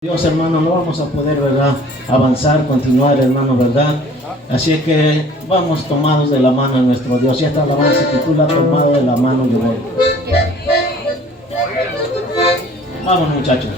Dios, hermano, no vamos a poder, ¿verdad?, avanzar, continuar, hermano, ¿verdad? Así es que vamos tomados de la mano de nuestro Dios. Y esta alabanza se titula Tomado de la mano yo voy. Vamos, muchachos.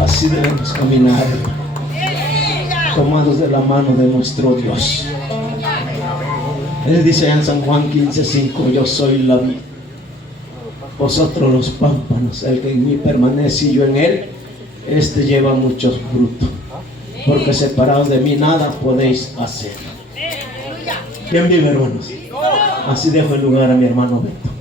Así debemos caminar, tomados de la mano de nuestro Dios. Él dice en San Juan 15:5: yo soy la vid, vosotros los pámpanos. El que en mí permanece y yo en él, este lleva muchos frutos, porque separados de mí nada podéis hacer. ¿Quién vive, hermanos? Así dejo el lugar a mi hermano Beto.